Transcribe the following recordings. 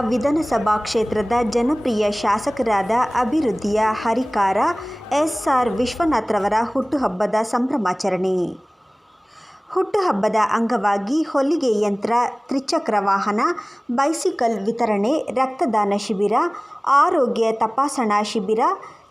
ವಿಧಾನಸಭಾ ಕ್ಷೇತ್ರದ ಜನಪ್ರಿಯ ಶಾಸಕರಾದ ಅಭಿವೃದ್ಧಿಯ ಹರಿಕಾರ ಎಸ್ ಆರ್ ವಿಶ್ವನಾಥ್ರವರ ಹುಟ್ಟುಹಬ್ಬದ ಸಂಭ್ರಮಾಚರಣೆ. ಹುಟ್ಟುಹಬ್ಬದ ಅಂಗವಾಗಿ ಹೊಲಿಗೆ ಯಂತ್ರ, ತ್ರಿಚಕ್ರ ವಾಹನ, ಬೈಸಿಕಲ್ ವಿತರಣೆ, ರಕ್ತದಾನ ಶಿಬಿರ, ಆರೋಗ್ಯ ತಪಾಸಣಾ ಶಿಬಿರ,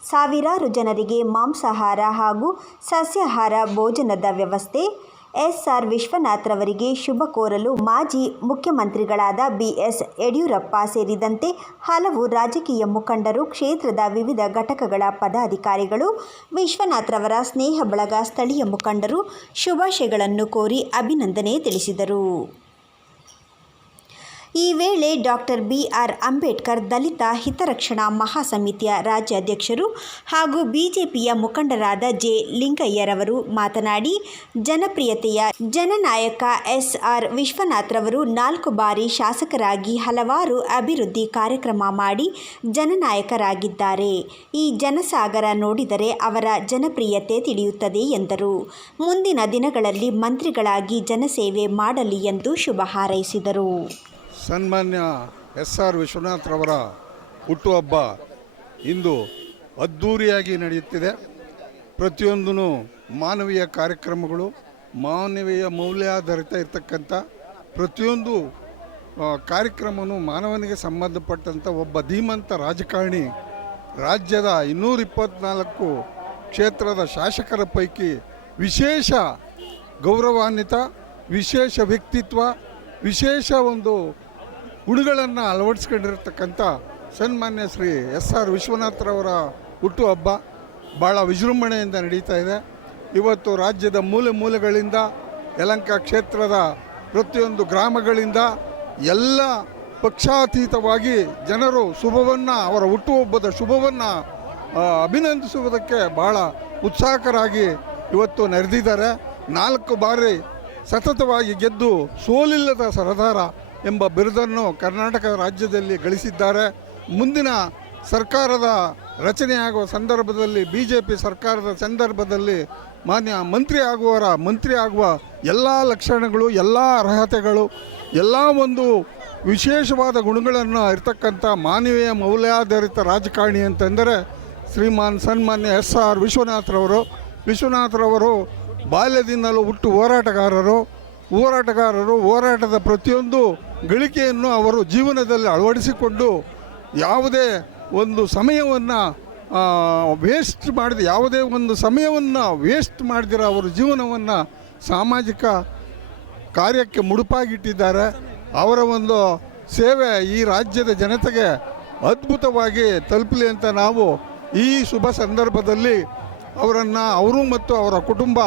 ಸಾವಿರಾರು ಜನರಿಗೆ ಮಾಂಸಾಹಾರ ಹಾಗೂ ಸಸ್ಯಾಹಾರ ಭೋಜನದ ವ್ಯವಸ್ಥೆ ಎಸ್ ಆರ್ ವಿಶ್ವನಾಥ್ರವರಿಗೆ ಶುಭ ಕೋರಲು ಮಾಜಿ ಮುಖ್ಯಮಂತ್ರಿಗಳಾದ ಬಿಎಸ್ ಯಡಿಯೂರಪ್ಪ ಸೇರಿದಂತೆ ಹಲವು ರಾಜಕೀಯ ಮುಖಂಡರು ಕ್ಷೇತ್ರದ ವಿವಿಧ ಘಟಕಗಳ ಪದಾಧಿಕಾರಿಗಳು, ವಿಶ್ವನಾಥ್ರವರ ಸ್ನೇಹ ಬಳಗ ಸ್ಥಳೀಯ ಮುಖಂಡರು ಶುಭಾಶಯಗಳನ್ನು ಕೋರಿ ಅಭಿನಂದನೆ ತಿಳಿಸಿದರು. ಈ ವೇಳೆ ಡಾಕ್ಟರ್ ಬಿ ಆರ್ ಅಂಬೇಡ್ಕರ್ ದಲಿತ ಹಿತರಕ್ಷಣಾ ಮಹಾಸಮಿತಿಯ ರಾಜ್ಯಾಧ್ಯಕ್ಷರು ಹಾಗೂ ಬಿಜೆಪಿಯ ಮುಖಂಡರಾದ ಜೆ. ಲಿಂಗಯ್ಯರವರು ಮಾತನಾಡಿ, ಜನಪ್ರಿಯತೆಯ ಜನನಾಯಕ ಎಸ್ ಆರ್ ವಿಶ್ವನಾಥ್ರವರು ನಾಲ್ಕು ಬಾರಿ ಶಾಸಕರಾಗಿ ಹಲವಾರು ಅಭಿವೃದ್ಧಿ ಕಾರ್ಯಕ್ರಮ ಮಾಡಿ ಜನನಾಯಕರಾಗಿದ್ದಾರೆ. ಈ ಜನಸಾಗರ ನೋಡಿದರೆ ಅವರ ಜನಪ್ರಿಯತೆ ತಿಳಿಯುತ್ತದೆ ಎಂದರು. ಮುಂದಿನ ದಿನಗಳಲ್ಲಿ ಮಂತ್ರಿಗಳಾಗಿ ಜನಸೇವೆ ಮಾಡಲಿ ಎಂದು ಶುಭ ಹಾರೈಸಿದರು. ಸನ್ಮಾನ್ಯ ಎಸ್ ಆರ್ ವಿಶ್ವನಾಥ್ರವರ ಹುಟ್ಟುಹಬ್ಬ ಇಂದು ಅದ್ಧೂರಿಯಾಗಿ ನಡೆಯುತ್ತಿದೆ. ಪ್ರತಿಯೊಂದೂ ಮಾನವೀಯ ಕಾರ್ಯಕ್ರಮಗಳು, ಮಾನವೀಯ ಮೌಲ್ಯಾಧಾರಿತ ಇರತಕ್ಕಂಥ ಪ್ರತಿಯೊಂದು ಕಾರ್ಯಕ್ರಮವೂ ಮಾನವನಿಗೆ ಸಂಬಂಧಪಟ್ಟಂಥ ಒಬ್ಬ ಧೀಮಂತ ರಾಜಕಾರಣಿ ರಾಜ್ಯದ ಇನ್ನೂರ ಇಪ್ಪತ್ತ್ನಾಲ್ಕು ಕ್ಷೇತ್ರದ ಶಾಸಕರ ಪೈಕಿ ವಿಶೇಷ ಗೌರವಾನ್ವಿತ, ವಿಶೇಷ ವ್ಯಕ್ತಿತ್ವ, ವಿಶೇಷ ಒಂದು ಗುಣಗಳನ್ನು ಅಳವಡಿಸ್ಕೊಂಡಿರತಕ್ಕಂಥ ಸನ್ಮಾನ್ಯ ಶ್ರೀ ಎಸ್ ಆರ್ ವಿಶ್ವನಾಥ್ರವರ ಹುಟ್ಟುಹಬ್ಬ ಭಾಳ ವಿಜೃಂಭಣೆಯಿಂದ ನಡೀತಾ ಇದೆ. ಇವತ್ತು ರಾಜ್ಯದ ಮೂಲೆ ಮೂಲೆಗಳಿಂದ, ಯಲಂಕ ಕ್ಷೇತ್ರದ ಪ್ರತಿಯೊಂದು ಗ್ರಾಮಗಳಿಂದ ಎಲ್ಲ ಪಕ್ಷಾತೀತವಾಗಿ ಜನರು ಶುಭವನ್ನು, ಅವರ ಹುಟ್ಟುಹಬ್ಬದ ಶುಭವನ್ನು ಅಭಿನಂದಿಸುವುದಕ್ಕೆ ಭಾಳ ಉತ್ಸಾಹಕರಾಗಿ ಇವತ್ತು ನೆರೆದಿದ್ದಾರೆ. ನಾಲ್ಕು ಬಾರಿ ಸತತವಾಗಿ ಗೆದ್ದು ಸೋಲಿಲ್ಲದ ಸರದಾರ ಎಂಬ ಬಿರುದನ್ನು ಕರ್ನಾಟಕ ರಾಜ್ಯದಲ್ಲಿ ಗಳಿಸಿದ್ದಾರೆ. ಮುಂದಿನ ಸರ್ಕಾರದ ರಚನೆಯಾಗುವ ಸಂದರ್ಭದಲ್ಲಿ ಬಿ ಜೆ ಪಿ ಸರ್ಕಾರದ ಸಂದರ್ಭದಲ್ಲಿ ಮಾನ್ಯ ಮಂತ್ರಿ ಆಗುವವರ ಮಂತ್ರಿ ಆಗುವ ಎಲ್ಲ ಲಕ್ಷಣಗಳು, ಎಲ್ಲ ಅರ್ಹತೆಗಳು, ಎಲ್ಲ ಒಂದು ವಿಶೇಷವಾದ ಗುಣಗಳನ್ನು ಇರತಕ್ಕಂಥ ಮಾನವೀಯ ಮೌಲ್ಯಾಧಾರಿತ ರಾಜಕಾರಣಿ ಅಂತಂದರೆ ಶ್ರೀಮಾನ್ ಸನ್ಮಾನ್ಯ ಎಸ್ ಆರ್ ವಿಶ್ವನಾಥ್ರವರು ವಿಶ್ವನಾಥ್ರವರು ಬಾಲ್ಯದಿಂದಲೂ ಹುಟ್ಟು ಹೋರಾಟಗಾರರು. ಹೋರಾಟಗಾರರು ಹೋರಾಟದ ಪ್ರತಿಯೊಂದು ಗಳಿಕೆಯನ್ನು ಅವರು ಜೀವನದಲ್ಲಿ ಅಳವಡಿಸಿಕೊಂಡು ಯಾವುದೇ ಒಂದು ಸಮಯವನ್ನು ವೇಸ್ಟ್ ಮಾಡಿದ, ಯಾವುದೇ ಒಂದು ಸಮಯವನ್ನು ವೇಸ್ಟ್ ಮಾಡದಿರ ಅವರ ಜೀವನವನ್ನು ಸಾಮಾಜಿಕ ಕಾರ್ಯಕ್ಕೆ ಮುಡುಪಾಗಿಟ್ಟಿದ್ದಾರೆ. ಅವರ ಒಂದು ಸೇವೆ ಈ ರಾಜ್ಯದ ಜನತೆಗೆ ಅದ್ಭುತವಾಗಿ ತಲುಪಲಿ ಅಂತ ನಾವು ಈ ಶುಭ ಸಂದರ್ಭದಲ್ಲಿ ಅವರನ್ನು, ಅವರು ಮತ್ತು ಅವರ ಕುಟುಂಬ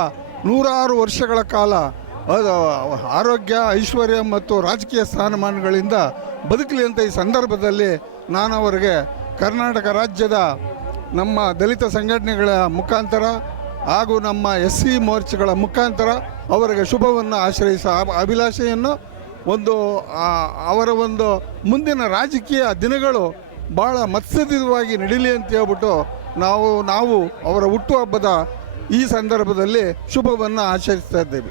ನೂರಾರು ವರ್ಷಗಳ ಕಾಲ ಆರೋಗ್ಯ, ಐಶ್ವರ್ಯ ಮತ್ತು ರಾಜಕೀಯ ಸ್ಥಾನಮಾನಗಳಿಂದ ಬದುಕಲಿ ಅಂತ ಈ ಸಂದರ್ಭದಲ್ಲಿ ನಾನು ಅವರಿಗೆ ಕರ್ನಾಟಕ ರಾಜ್ಯದ ನಮ್ಮ ದಲಿತ ಸಂಘಟನೆಗಳ ಮುಖಾಂತರ ಹಾಗೂ ನಮ್ಮ ಎಸ್ ಸಿ ಮೋರ್ಚಾಗಳ ಮುಖಾಂತರ ಅವರಿಗೆ ಶುಭವನ್ನು ಆಶ್ರಯಿಸ, ಅಭಿಲಾಷೆಯನ್ನು ಒಂದು ಅವರ ಒಂದು ಮುಂದಿನ ರಾಜಕೀಯ ದಿನಗಳು ಭಾಳ ಮತ್ಸದಿತವಾಗಿ ನಡೀಲಿ ಅಂತ ಹೇಳ್ಬಿಟ್ಟು ನಾವು ನಾವು ಅವರ ಹುಟ್ಟುಹಬ್ಬದ ಈ ಸಂದರ್ಭದಲ್ಲಿ ಶುಭವನ್ನು ಆಚರಿಸ್ತಾ ಇದ್ದೇವೆ.